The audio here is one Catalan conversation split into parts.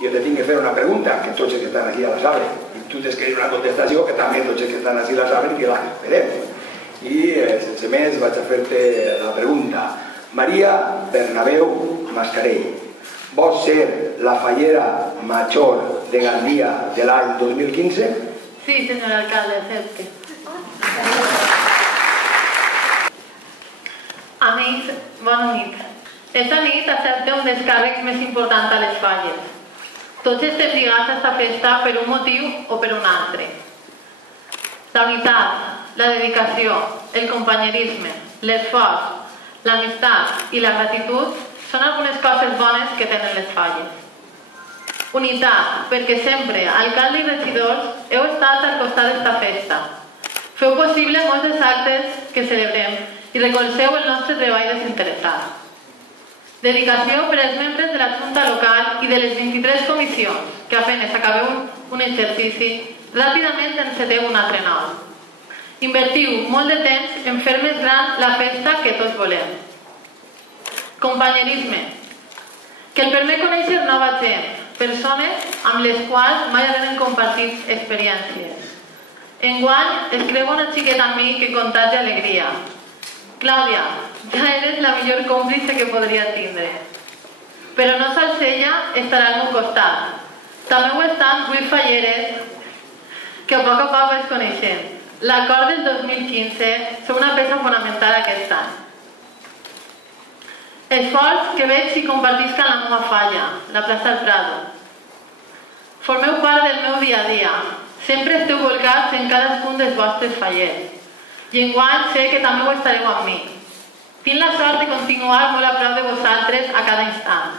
jo te tinc que fer una pregunta, que tots els que estan aquí ja la saben, i tu tens que dir una contestació que també tots els que estan aquí la saben i que la esperem. I sense més vaig a fer-te la pregunta. Maria Bernabéu Mascarell, vols ser la fallera major de Gandia de l'any 2015? Sí, senyor alcalde, acepte. Amics, bona nit. Esta nit accepte un dels càrrecs més importants a les falles. Tots estem lligats a aquesta festa per un motiu o per un altre. La unitat, la dedicació, el companyerisme, l'esforç, l'amistat i la gratitud són algunes coses bones que tenen les falles. Unitat, perquè sempre, alcalde i regidors, heu estat al costat d'esta festa. Feu possible molts dels actes que celebrem i recolzeu el nostre treball desinteressat. Dedicació per als membres de la Junta Local i de les 23 comissions, que apenas acabeu un exercici, ràpidament enceteu un altre nou. Invertiu molt de temps en fer més gran la festa que tots volem. Companyerisme, que el permet conèixer nova gent, persones amb les quals mai haveren compartit experiències. Enguany es creu una xiqueta amb mi que contagia alegria. Clàudia, ja eres la millor còmplice que podria tindre. Però no sols ella estarà al meu costat. També ho estan 8 falleres que a poc vaig coneixent. L'acord del 2015 són una peça fonamental aquest any. Esforç que veig i compartisc en la meva falla, la plaça del Prado. Formeu part del meu dia a dia. Sempre esteu volcats en cadascun dels vostres fallers. I enguany sé que també ho estareu amb mi. Tinc la sort de continuar molt a prop de vosaltres a cada instant.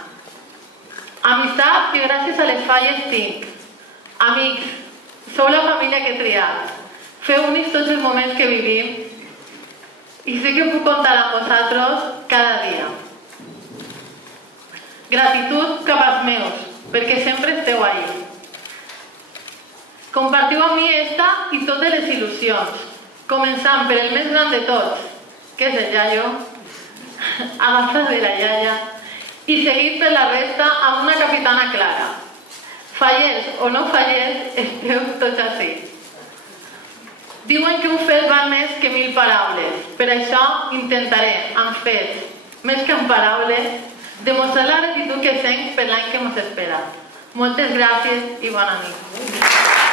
Amistat que gràcies a les falles tinc. Amics, sou la família que he triat. Feu únics tots els moments que vivim i sé que puc comptar amb vosaltres cada dia. Gratitud cap als meus, perquè sempre esteu ahí. Compartiu amb mi esta i totes les il·lusions, començant per el més gran de tots, que és el iaio, agafat de la iaia, i seguit per la resta amb una capitana clara. Fallers o no fallers, esteu tots així. Diuen que un fet val més que 1000 paraules. Per això intentaré, amb fets, més que amb paraules, demostrar la gratitud que sent per l'any que ens espera. Moltes gràcies i bona nit.